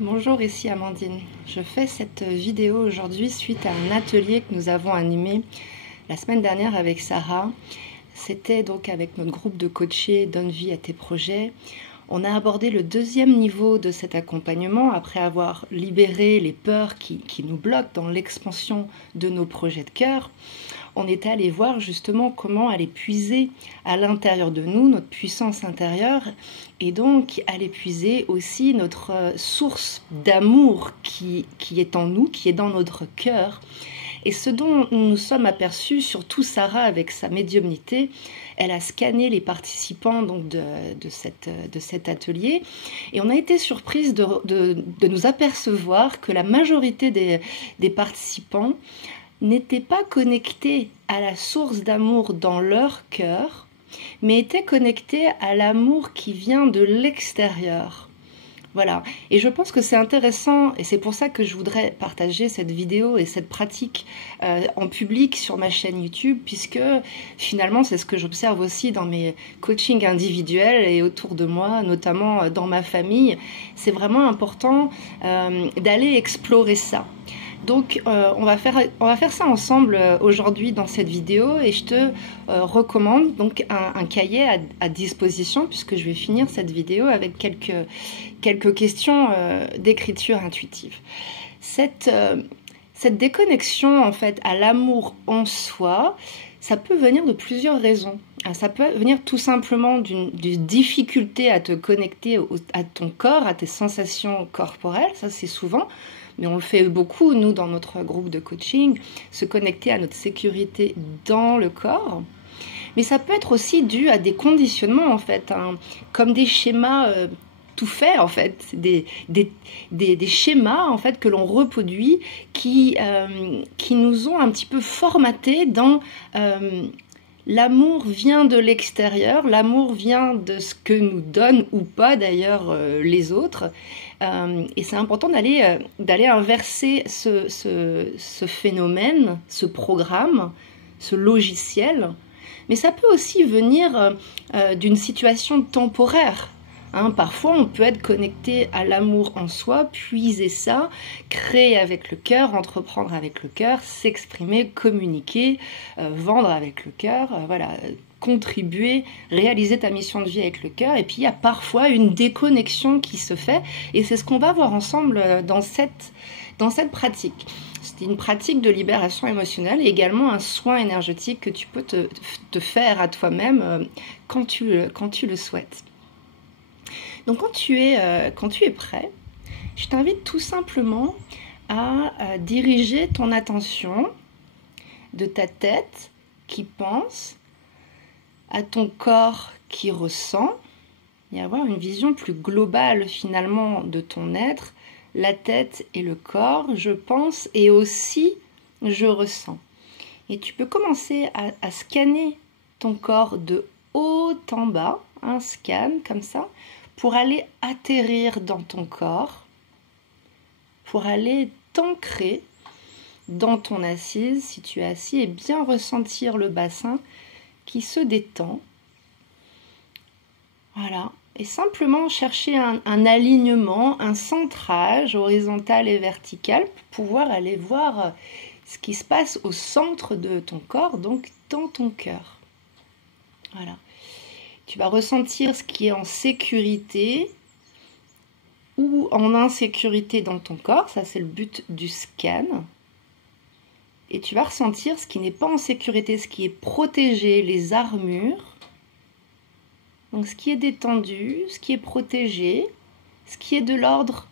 Bonjour, ici Amandine. Je fais cette vidéo aujourd'hui suite à un atelier que nous avons animé la semaine dernière avec Sarah. C'était donc avec notre groupe de coachés Donne vie à tes projets. On a abordé le deuxième niveau de cet accompagnement après avoir libéré les peurs qui nous bloquent dans l'expansion de nos projets de cœur. On est allé voir justement comment aller puiser à l'intérieur de nous notre puissance intérieure et donc aller puiser aussi notre source d'amour qui est en nous, qui est dans notre cœur. Et ce dont nous nous sommes aperçus, surtout Sarah avec sa médiumnité, elle a scanné les participants donc de cet atelier et on a été surprise de nous apercevoir que la majorité des participants n'étaient pas connectés à la source d'amour dans leur cœur, mais étaient connectés à l'amour qui vient de l'extérieur. Voilà, et je pense que c'est intéressant, et c'est pour ça que je voudrais partager cette vidéo et cette pratique en public sur ma chaîne YouTube, puisque finalement c'est ce que j'observe aussi dans mes coachings individuels et autour de moi, notamment dans ma famille. C'est vraiment important d'aller explorer ça. Donc on va faire ça ensemble aujourd'hui dans cette vidéo et je te recommande donc un cahier à disposition puisque je vais finir cette vidéo avec quelques questions d'écriture intuitive. Cette déconnexion en fait à l'amour en soi, ça peut venir de plusieurs raisons. Ça peut venir tout simplement d'une difficulté à te connecter à ton corps, à tes sensations corporelles, ça c'est souvent. Mais on le fait beaucoup, nous, dans notre groupe de coaching, se connecter à notre sécurité dans le corps. Mais ça peut être aussi dû à des conditionnements, en fait, comme des schémas tout faits, en fait, des schémas, en fait, que l'on reproduit, qui nous ont un petit peu formatés dans... l'amour vient de l'extérieur, l'amour vient de ce que nous donnent ou pas d'ailleurs les autres. Et c'est important d'aller inverser ce phénomène, ce programme, ce logiciel. Mais ça peut aussi venir d'une situation temporaire. Parfois, on peut être connecté à l'amour en soi, puiser ça, créer avec le cœur, entreprendre avec le cœur, s'exprimer, communiquer, vendre avec le cœur, contribuer, réaliser ta mission de vie avec le cœur. Et puis, il y a parfois une déconnexion qui se fait. Et c'est ce qu'on va voir ensemble dans cette pratique. C'est une pratique de libération émotionnelle et également un soin énergétique que tu peux te faire à toi-même quand tu le souhaites. Donc quand tu es prêt, je t'invite tout simplement à diriger ton attention de ta tête qui pense à ton corps qui ressent et avoir une vision plus globale finalement de ton être, la tête et le corps, je pense et aussi je ressens. Et tu peux commencer à scanner ton corps de haut en bas, un scan comme ça, pour aller atterrir dans ton corps, pour aller t'ancrer dans ton assise, si tu es assis, et bien ressentir le bassin qui se détend. Voilà, et simplement chercher un alignement, un centrage horizontal et vertical pour pouvoir aller voir ce qui se passe au centre de ton corps, donc dans ton cœur. Voilà. Tu vas ressentir ce qui est en sécurité ou en insécurité dans ton corps. Ça, c'est le but du scan. Et tu vas ressentir ce qui n'est pas en sécurité, ce qui est protégé, les armures. Donc, ce qui est détendu, ce qui est protégé, ce qui est de l'ordre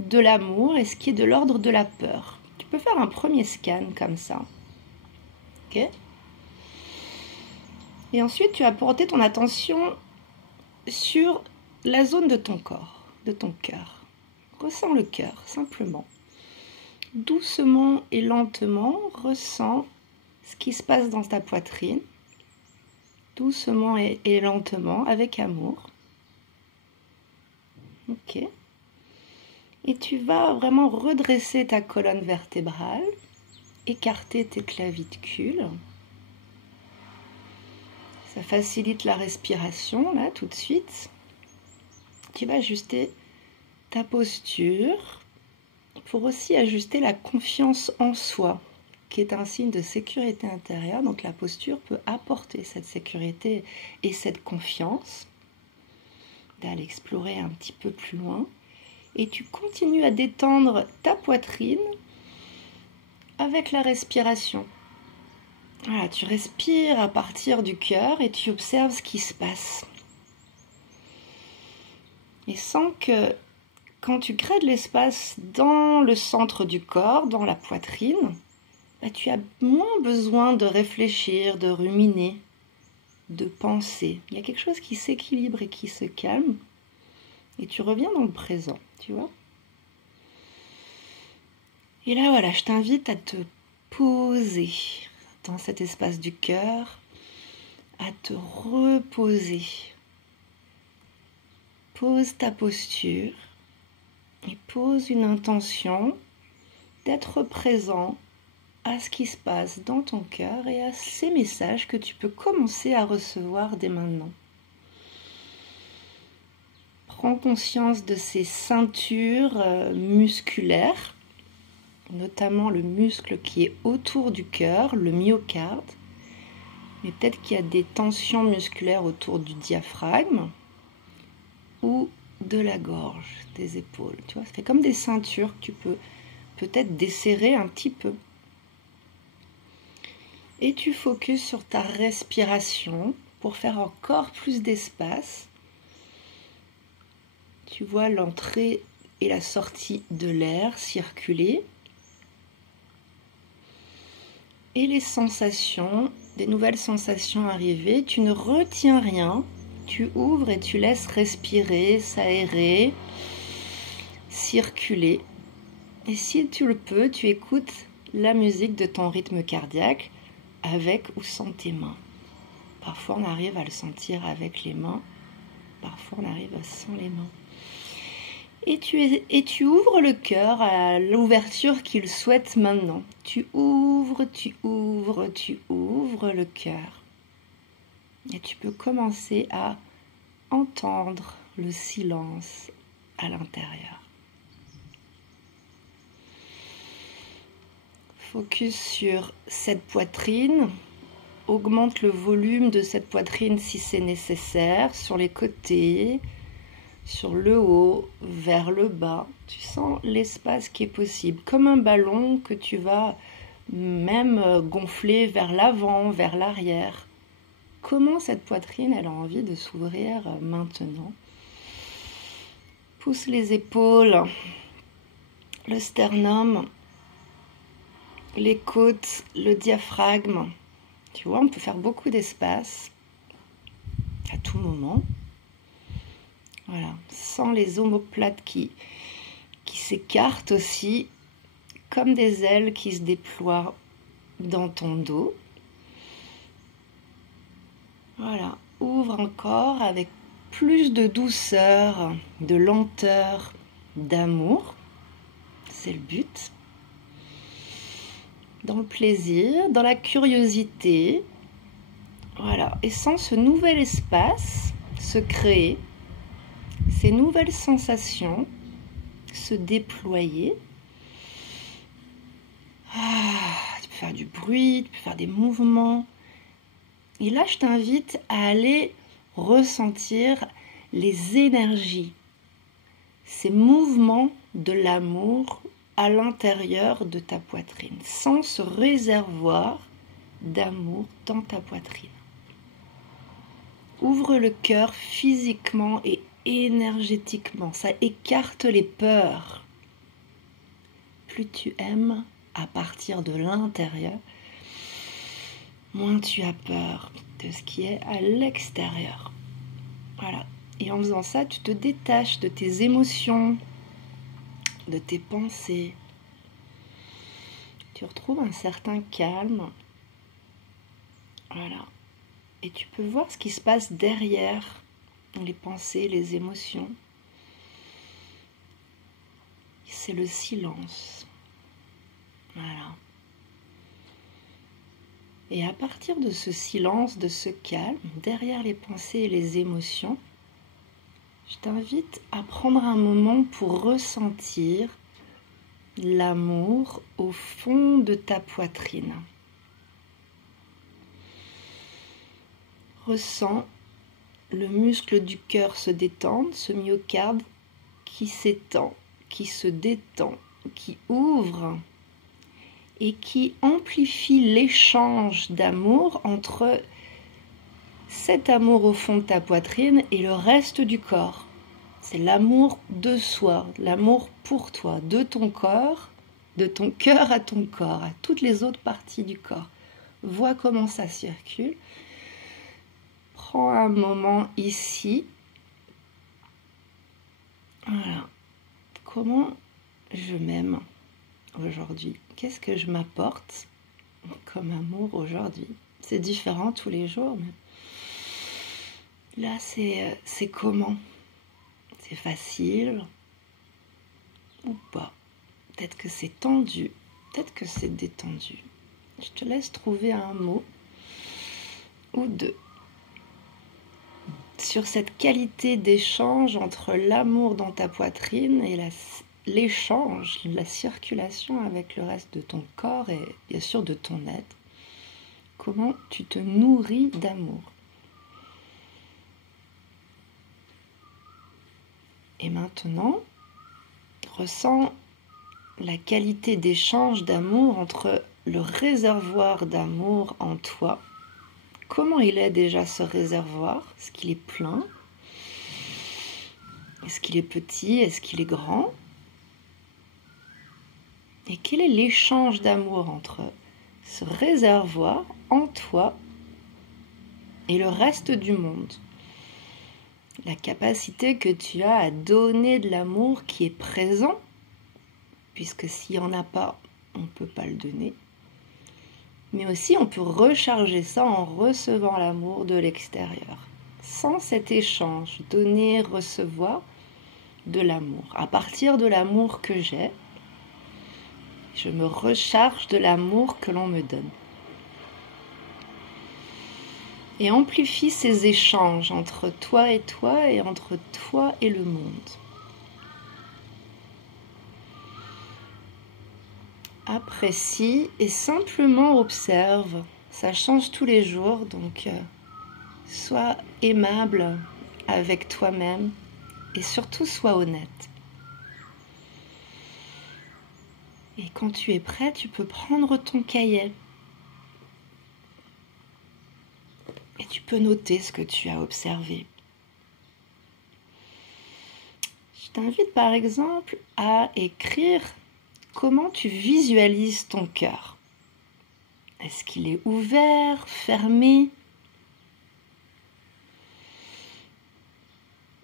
de l'amour et ce qui est de l'ordre de la peur. Tu peux faire un premier scan comme ça. Ok ? Et ensuite, tu vas porter ton attention sur la zone de ton corps, de ton cœur. Ressens le cœur, simplement. Doucement et lentement, ressens ce qui se passe dans ta poitrine. Doucement et lentement, avec amour. Ok. Et tu vas vraiment redresser ta colonne vertébrale, écarter tes clavicules. Ça facilite la respiration, là, tout de suite. Tu vas ajuster ta posture, pour aussi ajuster la confiance en soi, qui est un signe de sécurité intérieure. Donc la posture peut apporter cette sécurité et cette confiance, d'aller explorer un petit peu plus loin. Et tu continues à détendre ta poitrine avec la respiration. Voilà, tu respires à partir du cœur et tu observes ce qui se passe. Et sens que quand tu crées de l'espace dans le centre du corps, dans la poitrine, tu as moins besoin de réfléchir, de ruminer, de penser. Il y a quelque chose qui s'équilibre et qui se calme. Et tu reviens dans le présent, tu vois. Et là, voilà, je t'invite à te poser dans cet espace du cœur, à te reposer. Pose ta posture et pose une intention d'être présent à ce qui se passe dans ton cœur et à ces messages que tu peux commencer à recevoir dès maintenant. Prends conscience de ces ceintures musculaires, notamment le muscle qui est autour du cœur, le myocarde, mais peut-être qu'il y a des tensions musculaires autour du diaphragme ou de la gorge, des épaules. Tu vois, ça fait comme des ceintures que tu peux peut-être desserrer un petit peu. Et tu focuses sur ta respiration pour faire encore plus d'espace. Tu vois l'entrée et la sortie de l'air circuler. Et les sensations, des nouvelles sensations arriver. Tu ne retiens rien. Tu ouvres et tu laisses respirer, s'aérer, circuler. Et si tu le peux, tu écoutes la musique de ton rythme cardiaque avec ou sans tes mains. Parfois on arrive à le sentir avec les mains, parfois on arrive sans les mains. Et tu ouvres le cœur à l'ouverture qu'il souhaite maintenant. Tu ouvres le cœur. Et tu peux commencer à entendre le silence à l'intérieur. Focus sur cette poitrine. Augmente le volume de cette poitrine si c'est nécessaire, sur les côtés, sur le haut, vers le bas. Tu sens l'espace qui est possible, comme un ballon que tu vas même gonfler vers l'avant, vers l'arrière. Comment cette poitrine, elle a envie de s'ouvrir maintenant. Pousse les épaules, le sternum, les côtes, le diaphragme. Tu vois, on peut faire beaucoup d'espace à tout moment. Voilà, sans les omoplates qui s'écartent aussi, comme des ailes qui se déploient dans ton dos. Voilà, ouvre encore avec plus de douceur, de lenteur, d'amour. C'est le but. Dans le plaisir, dans la curiosité. Voilà, et sans ce nouvel espace se créer, ces nouvelles sensations se déployer. Tu peux faire du bruit, tu peux faire des mouvements. Et là, je t'invite à aller ressentir les énergies, ces mouvements de l'amour à l'intérieur de ta poitrine, sans ce réservoir d'amour dans ta poitrine. Ouvre le cœur physiquement et énergétiquement, ça écarte les peurs. Plus tu aimes à partir de l'intérieur, moins tu as peur de ce qui est à l'extérieur. Voilà. Et en faisant ça, tu te détaches de tes émotions, de tes pensées. Tu retrouves un certain calme. Voilà. Et tu peux voir ce qui se passe derrière les pensées, les émotions. C'est le silence. Voilà. Et à partir de ce silence, de ce calme, derrière les pensées et les émotions, Je t'invite à prendre un moment pour ressentir l'amour au fond de ta poitrine. Ressens le muscle du cœur se détendre, ce myocarde qui s'étend, qui se détend, qui ouvre et qui amplifie l'échange d'amour entre cet amour au fond de ta poitrine et le reste du corps. C'est l'amour de soi, l'amour pour toi, de ton corps, de ton cœur à ton corps, à toutes les autres parties du corps. Vois comment ça circule. Prends un moment ici. Voilà. Comment je m'aime aujourd'hui? Qu'est-ce que je m'apporte comme amour aujourd'hui? C'est différent tous les jours, mais là, c'est comment? C'est facile ou pas? Peut-être que c'est tendu, peut-être que c'est détendu. Je te laisse trouver un mot ou deux sur cette qualité d'échange entre l'amour dans ta poitrine et l'échange, la circulation avec le reste de ton corps et bien sûr de ton être. Comment tu te nourris d'amour. Et maintenant, ressens la qualité d'échange d'amour entre le réservoir d'amour en toi. Comment il est déjà ce réservoir? Est-ce qu'il est plein? Est-ce qu'il est petit? Est-ce qu'il est grand? Et quel est l'échange d'amour entre ce réservoir en toi et le reste du monde? La capacité que tu as à donner de l'amour qui est présent, puisque s'il n'y en a pas, on ne peut pas le donner. Mais aussi, on peut recharger ça en recevant l'amour de l'extérieur. Sans cet échange, donner, recevoir de l'amour. À partir de l'amour que j'ai, je me recharge de l'amour que l'on me donne. Et amplifie ces échanges entre toi et entre toi et le monde. Apprécie et simplement observe. Ça change tous les jours, donc sois aimable avec toi-même et surtout sois honnête. Et quand tu es prêt, tu peux prendre ton cahier et tu peux noter ce que tu as observé. Je t'invite par exemple à écrire comment tu visualises ton cœur. Est-ce qu'il est ouvert, fermé?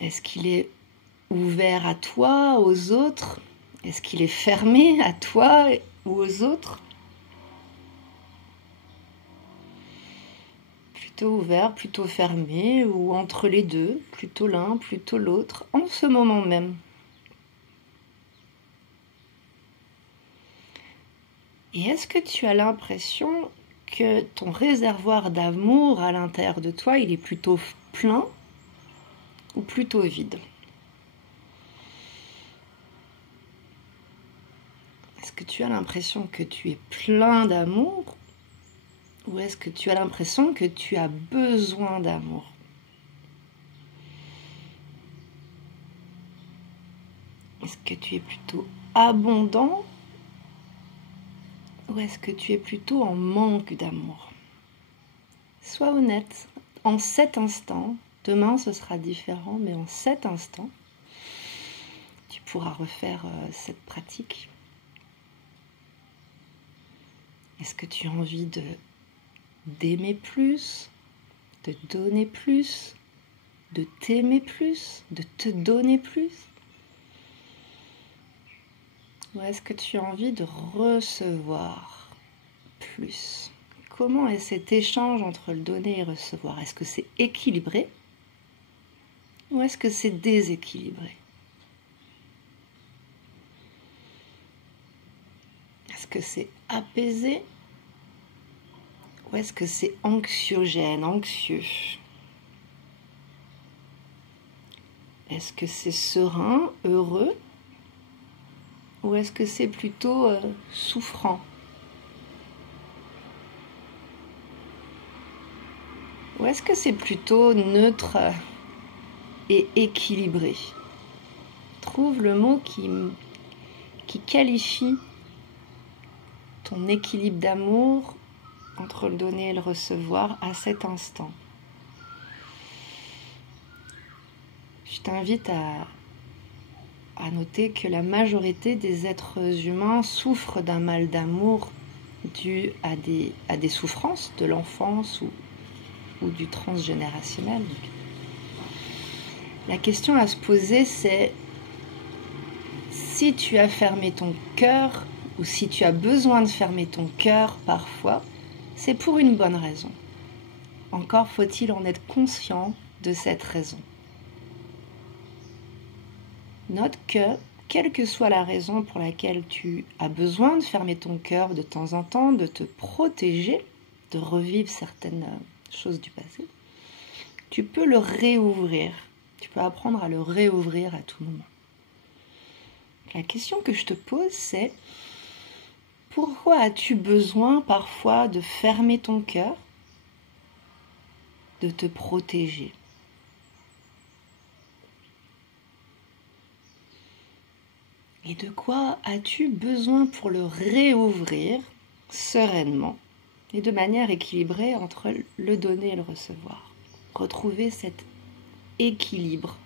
Est-ce qu'il est ouvert à toi, aux autres? Est-ce qu'il est fermé à toi ou aux autres? Plutôt ouvert, plutôt fermé, ou entre les deux, plutôt l'un, plutôt l'autre, en ce moment même. Et est-ce que tu as l'impression que ton réservoir d'amour à l'intérieur de toi, il est plutôt plein ou plutôt vide? Est-ce que tu as l'impression que tu es plein d'amour ou est-ce que tu as l'impression que tu as besoin d'amour? Est-ce que tu es plutôt abondant ou est-ce que tu es plutôt en manque d'amour? Sois honnête. En cet instant, demain ce sera différent, mais en cet instant, tu pourras refaire cette pratique. Est-ce que tu as envie d'aimer plus, de donner plus, de t'aimer plus, de te donner plus? Ou est-ce que tu as envie de recevoir plus? Comment est cet échange entre le donner et recevoir? Est-ce que c'est équilibré ou est-ce que c'est déséquilibré? Est-ce que c'est apaisé ou est-ce que c'est anxiogène, anxieux? Est-ce que c'est serein, heureux, ou est-ce que c'est plutôt souffrant? Ou est-ce que c'est plutôt neutre et équilibré? Trouve le mot qui qualifie ton équilibre d'amour entre le donner et le recevoir à cet instant. Je t'invite à noter que la majorité des êtres humains souffrent d'un mal d'amour dû à des souffrances de l'enfance ou du transgénérationnel. La question à se poser, c'est si tu as fermé ton cœur ou si tu as besoin de fermer ton cœur parfois, c'est pour une bonne raison. Encore faut-il en être conscient de cette raison. Note que, quelle que soit la raison pour laquelle tu as besoin de fermer ton cœur de temps en temps, de te protéger, de revivre certaines choses du passé, tu peux le réouvrir. Tu peux apprendre à le réouvrir à tout moment. La question que je te pose, c'est pourquoi as-tu besoin parfois de fermer ton cœur, de te protéger? Et de quoi as-tu besoin pour le réouvrir sereinement et de manière équilibrée entre le donner et le recevoir? Retrouver cet équilibre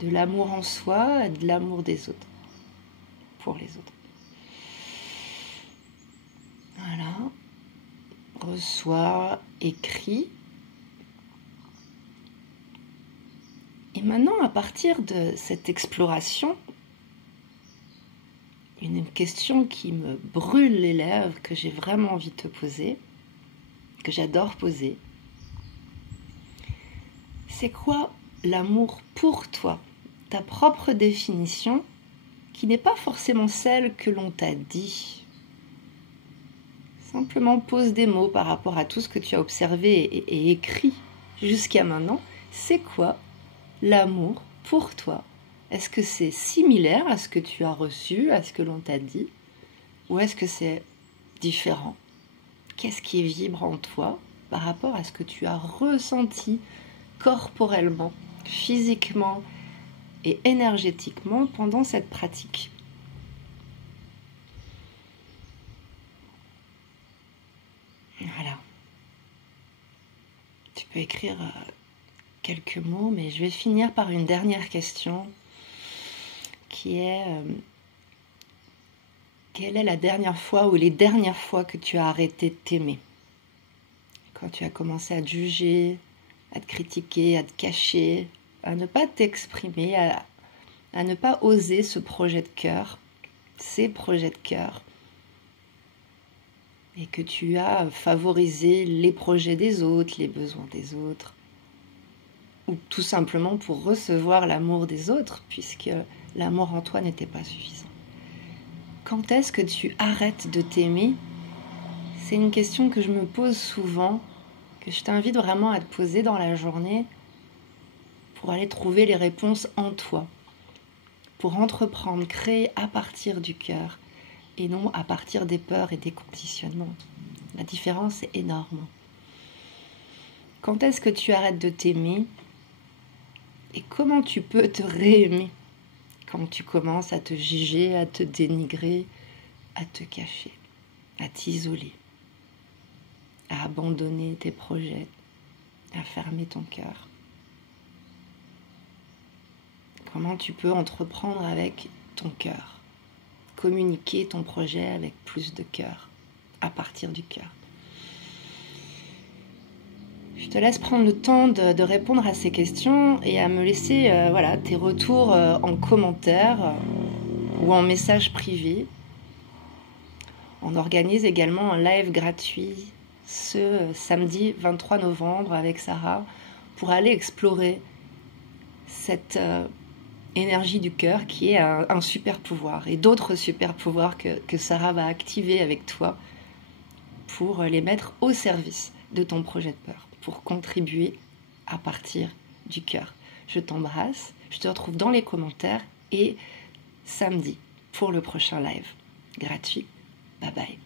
de l'amour en soi et de l'amour des autres, pour les autres. Voilà. Reçois, écris. Et maintenant, à partir de cette exploration, une question qui me brûle les lèvres, que j'ai vraiment envie de te poser, que j'adore poser, c'est quoi l'amour pour toi? Ta propre définition, qui n'est pas forcément celle que l'on t'a dit. Simplement pose des mots par rapport à tout ce que tu as observé et écrit jusqu'à maintenant. C'est quoi l'amour pour toi? Est-ce que c'est similaire à ce que tu as reçu, à ce que l'on t'a dit? Ou est-ce que c'est différent? Qu'est-ce qui vibre en toi par rapport à ce que tu as ressenti corporellement, physiquement et énergétiquement pendant cette pratique? Voilà. Tu peux écrire quelques mots, mais je vais finir par une dernière question qui est quelle est la dernière fois ou les dernières fois que tu as arrêté de t'aimer? Quand tu as commencé à te juger, à te critiquer, à te cacher, à ne pas t'exprimer, à ne pas oser ce projet de cœur, ces projets de cœur, et que tu as favorisé les projets des autres, les besoins des autres, ou tout simplement pour recevoir l'amour des autres, puisque l'amour en toi n'était pas suffisant. Quand est-ce que tu arrêtes de t'aimer? C'est une question que je me pose souvent, que je t'invite vraiment à te poser dans la journée pour aller trouver les réponses en toi, pour entreprendre, créer à partir du cœur et non à partir des peurs et des conditionnements. La différence est énorme. Quand est-ce que tu arrêtes de t'aimer et comment tu peux te réaimer quand tu commences à te juger, à te dénigrer, à te cacher, à t'isoler, à abandonner tes projets, à fermer ton cœur? Comment tu peux entreprendre avec ton cœur, communiquer ton projet avec plus de cœur, à partir du cœur? Je te laisse prendre le temps de répondre à ces questions et à me laisser tes retours en commentaire ou en message privé. On organise également un live gratuit ce samedi 23 novembre avec Sarah pour aller explorer cette énergie du cœur qui est un super pouvoir et d'autres super pouvoirs que Sarah va activer avec toi pour les mettre au service de ton projet de peur, pour contribuer à partir du cœur. Je t'embrasse, Je te retrouve dans les commentaires et samedi pour le prochain live gratuit. Bye bye.